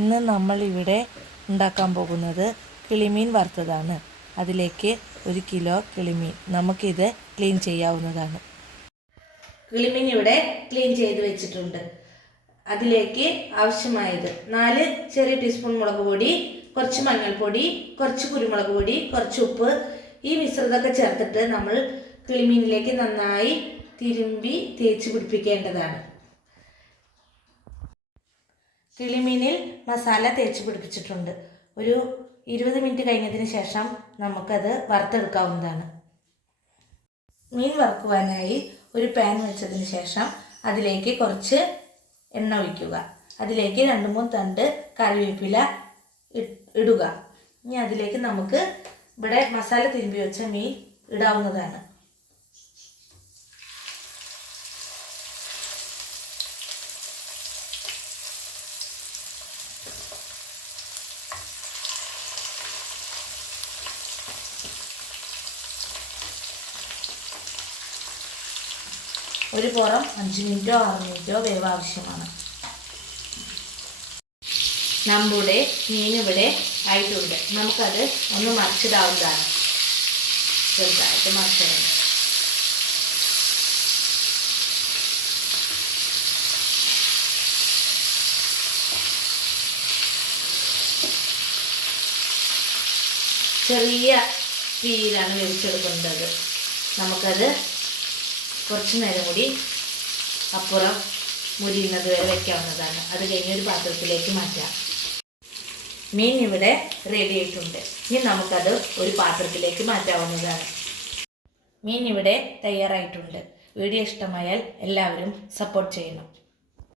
ഇന്ന് നമ്മളിവിടെ ഉണ്ടാക്കാൻ പോകുന്നത് കിളിമീൻ വറുത്തതാണ്. അതിലേക്ക് 1 കിലോ കിളിമീൻ നമുക്കിത് ക്ലീൻ ചെയ്യാവുന്നതാണ്. കിളിമീൻ ഇവിടെ ക്ലീൻ ചെയ്ത് വെച്ചിട്ടുണ്ട്. അതിലേക്ക് ആവശ്യമായത് 4 ചെറിയ ടീസ്പൂൺ മുളക് പൊടി, കുറച്ച് മഞ്ഞൾപ്പൊടി, കുറച്ച് കുരുമുളക് പൊടി, കുറച്ച് ഉപ്പ്. ഈ മിശ്രിതമൊക്കെ ചേർത്തിട്ട് നമ്മൾ കിളിമീനിലേക്ക് നന്നായി തിരുമ്പി തേച്ച് പിടിപ്പിക്കേണ്ടതാണ്. കിളിമീനിൽ മസാല തേച്ച് പിടിപ്പിച്ചിട്ടുണ്ട്. ഒരു 20 മിനിറ്റ് കഴിഞ്ഞതിന് ശേഷം നമുക്കത് വറുത്തെടുക്കാവുന്നതാണ്. മീൻ വറുക്കുവാനായി ഒരു പാൻ വെച്ചതിന് ശേഷം അതിലേക്ക് കുറച്ച് എണ്ണ ഒഴിക്കുക. അതിലേക്ക് 2-3 തണ്ട് കറിവേപ്പില ഇടുക. ഇനി അതിലേക്ക് നമുക്ക് ഇവിടെ മസാല തിരുമ്പി വെച്ച മീൻ ഇടാവുന്നതാണ്. ഒരു പുറം 5 മിനിറ്റോ 6 മിനിറ്റോ വേവ് ആവശ്യമാണ്. നമ്മുടെ മീൻ ഇവിടെ ആയിട്ടുണ്ട്. നമുക്കത് ഒന്ന് മറിച്ചിടാവുന്നതാണ്. ചെറുതായിട്ട് മറിച്ചിടണം. ചെറിയ തീയിലാണ് വേവിച്ചെടുക്കുന്നത്. നമുക്കത് കുറച്ച് നേരം കൂടി അപ്പുറം മുരിയുന്നത് വരെ വയ്ക്കാവുന്നതാണ്. അത് കഴിഞ്ഞ് ഒരു പാത്രത്തിലേക്ക് മാറ്റാം. മീൻ ഇവിടെ റെഡി ആയിട്ടുണ്ട്. ഇനി നമുക്കത് ഒരു പാത്രത്തിലേക്ക് മാറ്റാവുന്നതാണ്. മീൻ ഇവിടെ തയ്യാറായിട്ടുണ്ട്. വീഡിയോ ഇഷ്ടമായാൽ എല്ലാവരും സപ്പോർട്ട് ചെയ്യണം.